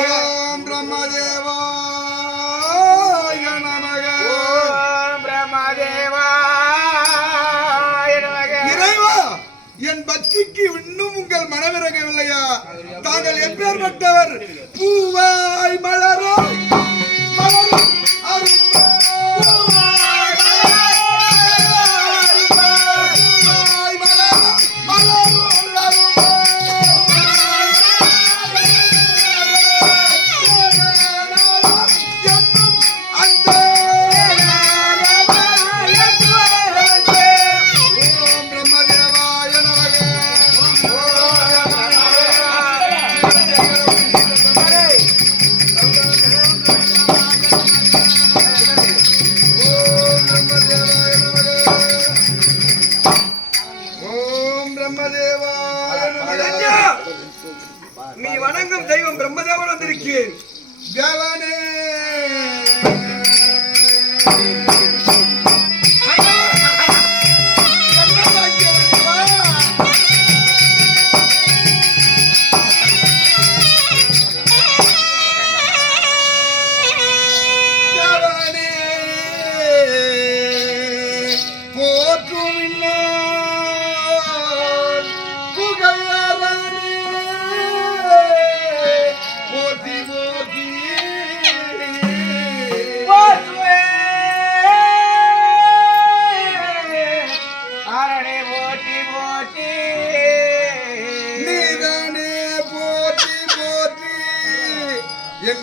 ஓம் பிரம்மதேவாய நமக. ஓம் பிரம்மதேவாய நமக. இறைவா, என் பக்திக்கு இன்னும் உங்கள் மனமிறங்கவில்லையா? தாங்கள் எப்பேற்பட்டவர்? பூவாய் மலரும் மலரும் அரும்பா நீ வணங்கும் தெய்வம் பிரம்மதேவன் வந்திருக்கிறேன். தேவனே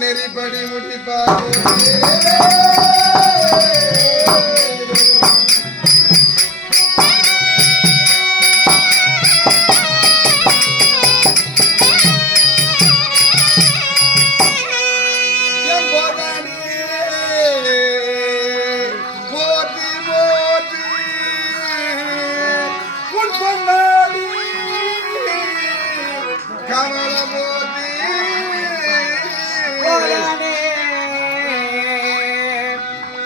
நெறிப்படி முடிப்பார்.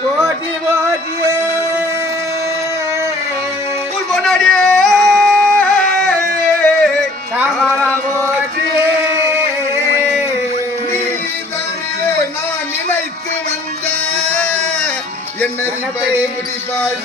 போட்டி போட்டியே நான் நினைத்து வந்த என்னை முடிப்பாய்.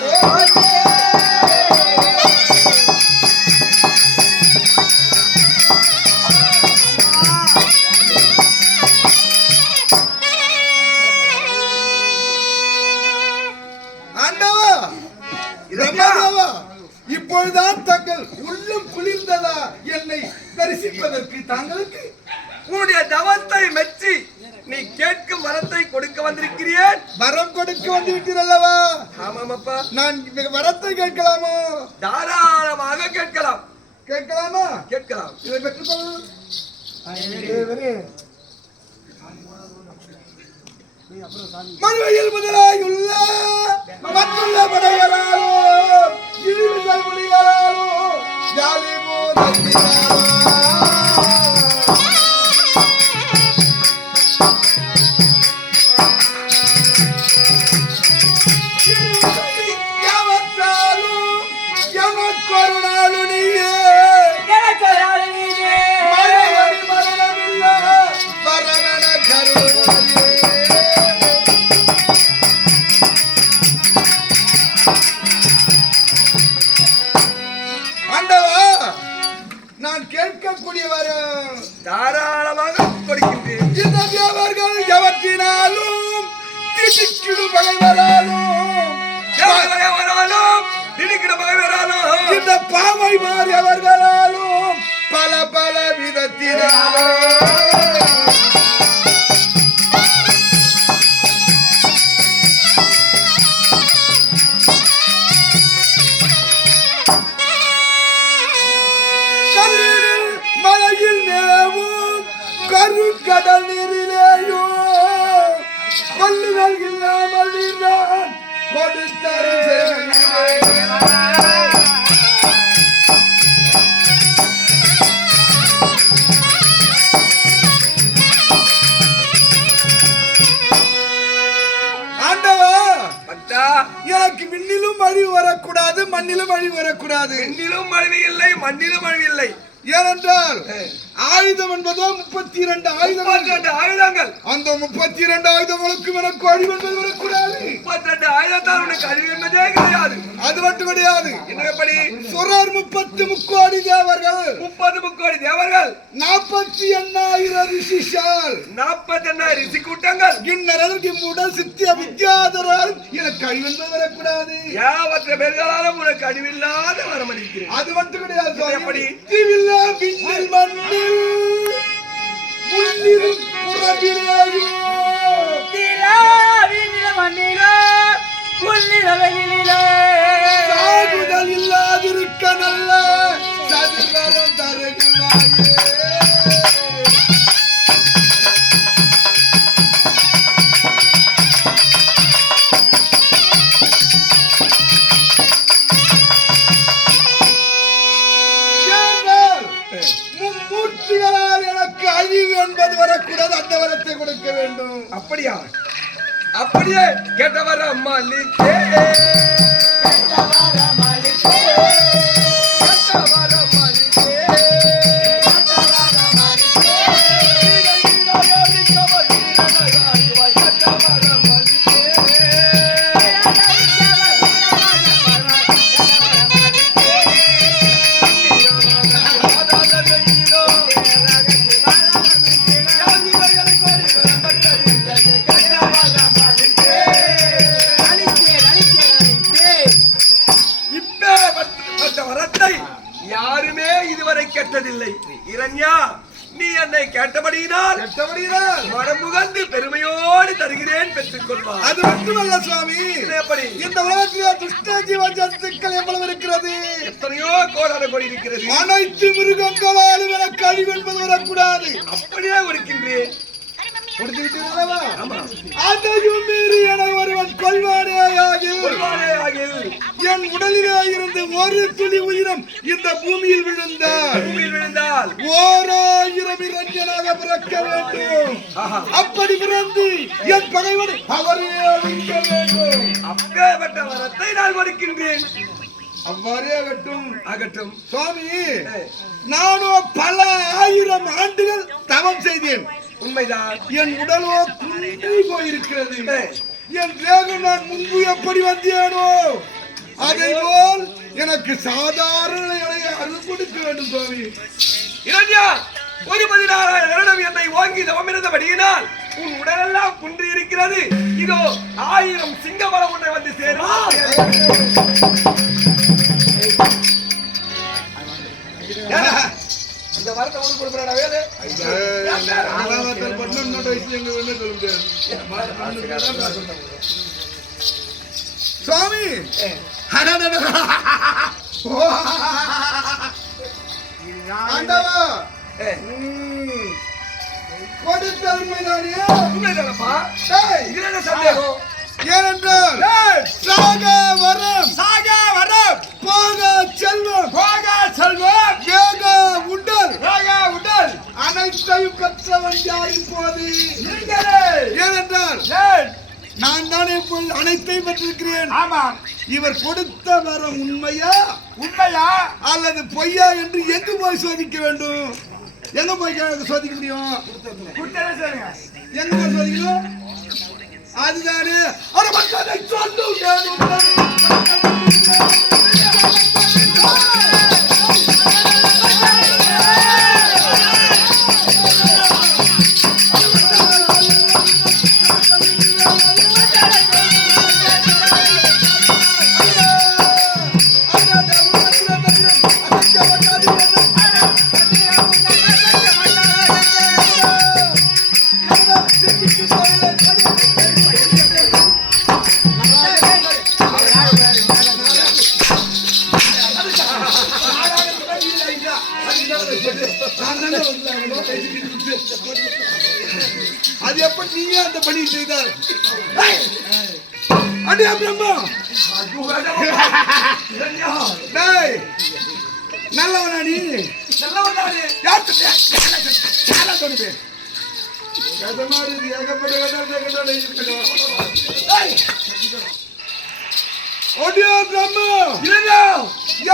இப்பொழுதுதான் தங்கள் உள்ளம் குளிர்ந்ததா என்னை தரிசிப்பதற்கு? தாங்களுக்கு உன்னுடைய தவத்தை மெச்சி நீ கேட்கும் வரத்தை கொடுக்க வந்திருக்கிறேன். வரம் கொடுக்க வந்திருக்கிறல்லவா? ஆமாமப்பா. நான் வரத்தை கேட்கலாமா? தாராளமாக கேட்கலாம். கேட்கலாமா? கேட்கலாம். இதை பெற்றுக்கொள். மறுவையில் முதலாயுள்ள மற்றுள்ள படைகளாலும் இழிவுகள் மொழிகளாலும் ஜாலி எவற்றாலும் எமக்கொரு நாளு நீயே மரணமில்ல பரமன கருணையே. நான் கேட்கக்கூடிய வரம் தாராளமாக கொடுக்கின்றேன். இந்த தேவர்கள் எவற்றினாலும் திடுக்கிடும் பகைவராலும் திடுக்கிடும் பகைவராலும் இந்த பாவை மாறியவர்களாலும் பல பல விதத்தினாலும் மலையில் நேவும் கருங்கடல் நீரிலேயும் கொல்லுதல் இல்லாமல் நான் கொடுத்தருள். ஆண்டவா, எனக்கு விண்ணிலும் அழிவு வரக்கூடாது, மண்ணிலும் அழிவு வரக்கூடாது. விண்ணிலும் அழிவு இல்லை, மண்ணிலும் அழிவு இல்லை. ஏனென்றால் ஆயுதம் என்பதோ 32 ஆயுதங்கள். 32 ஆயுதங்கள். அந்த 32 ஆயுதங்களுக்கு எனக்கு அழிவு என்பது வரக்கூடாது. 32 ஆயுதத்தால் உனக்கு அழிவு என்பதே கிடையாது. அது மட்டும் கிடையாது. என்ன எப்படி? சுரர் 30 முக்கோடி தேவர்கள், 30 முக்கோடி தேவர்கள், 48,000 ரிஷிஷால், 48,000 ரிஷி கூட்டங்கள், கிண்ணறர் மூடல் சித்திய வித்யாதரால் எனக்கு அழிவு என்பது வரக்கூடாது. ஏவற்ற பேர்களாலும் உனக்கு அழிவில்லாத வரமளிக்கிறேன். அது மட்டும் கிடையாது. எப்படி? திவில்லா விண்ணில் மண்ணில் முன்னிலும் புறவிலேயோ சாகுதல் இல்லாதிருக்க நல்ல சதுர்வரம் தருகிறாயே. மும்மூர்த்திகளால் எனக்கு அழிவு என்பது வரக்கூடாது. அந்த வரத்தை கொடுக்க வேண்டும். அப்படியா? அப்படியே கேட்டவர மலித்தே யாருமே இதுவரை கேட்டதில்லை. இரண்யா, நீ என்னை கேட்டபடியினால் மனமுகந்து பெருமையோடு தருகிறேன், பெற்றுக் கொள்வார். அது மட்டுமல்ல சுவாமி, எப்படி? இந்த உலகத்திலே துஷ்ட ஜீவ ஜந்துக்கள் எவ்வளவு இருக்கிறது? எத்தனையோ கோடான கோடி இருக்கிறது. அனைத்து மிருகங்களாலும் எனக்கு அழிவு என்பது வரக்கூடாது. அப்படியே கொடுக்கின்றேன். அதையும் மீறி என ஒருவன் கொள்வானே ஆகில் என் உடலிலே இருந்து ஒரு துளி உயிரம் இந்த பூமியில் விழுந்தால் 1000 இரஞ்சனாக பிறக்க வேண்டும். அப்படி பிறந்து என் பகைவன் அவரே அழிக்க வேண்டும். அப்பேற்பட்ட வரத்தை நான் கொடுக்கின்றேன். அவ்வாறே ஆகட்டும் சுவாமி. நானோ பல 1000 ஆண்டுகள் தவம் செய்தேன். உண்மைதான். என் உடலோ குன்றி போயிருக்கிறது. என் தேகம் நான் முன்பு எப்படி வந்தேனோ அதை போல் எனக்கு சாதாரண அருள் கொடுக்க வேண்டும் சுவாமி. இரண்யா, 14,000 வருடம் என்னை வாங்கி தவமிருந்தபடியினால் உன் உடலெல்லாம் குன்றி இருக்கிறது. இதோ 1000 சிங்கபலம் உன்னை வந்து சேரும். இந்த வார்த்தை உனக்கு கொடுக்குறா வேலை. சுவாமி ஏனென்றால் சாக வரம் போக செல்வம் வேக உடல் அனைத்தையும் பெற்றவன் யார் இப்போது? ஏனென்றால் நான் தானே அனைத்தையும் பெற்றிருக்கிறேன். இவர் கொடுத்த வரம் உண்மையா அல்லது பொய்யா என்று எங்கு போய் சோதிக்க வேண்டும்? எங்க போய் சோதிக்க முடியும்? எங்க போய் சோதிக்கணும்? அதுதானே அது எப்படி நீங்க அந்த பணி செய்தார்? அடியா பிரம்மா, நல்லவனா நீ?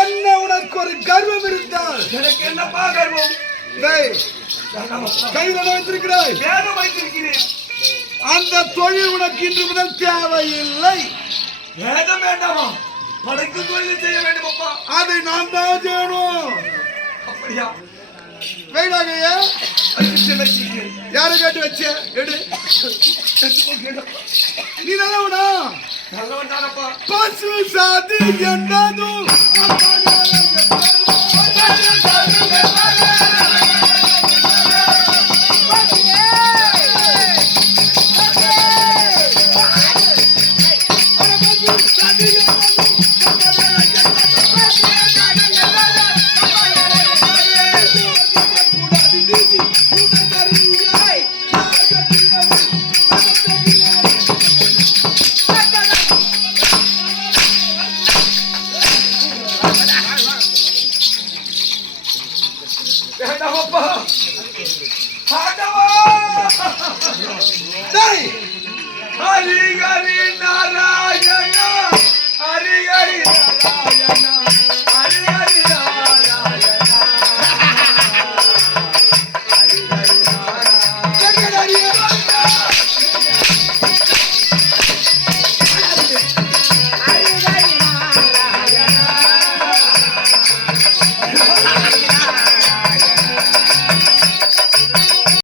என்ன உனக்கு ஒரு கர்வம் இருந்தால் எனக்கு என்னப்பா கர்வம்? டேய், கையில் என்ன வைத்திருக்கிறாய்? வேதம் வைத்திருக்கிறேன். அந்த தொழில் உனக்கு இன்று முதல் தேவையில்லை. வேதம் வேண்டாமா? படைக்கும் தொழிலை செய்ய வேண்டும் அப்பா. அதை நான் தான் செய்யணும். அப்படியா? வேணாங்கய்யா. வச்சிருக்கிறேன். யாரை கேட்டு வச்ச? எடு. நீ நல்லவனா? நல்லவன் தானப்பா. பசு சாதி என்றதும் வேண்டாம் அப்பா. ஆண்டவா! டேய், ஹரி ஹரி நாராயணா, ஹரி ஹரி நாராயணா, ஹரி ஹரி நாராயணா, ஹரி ஹரி நாராயணா. எங்கடாடியே?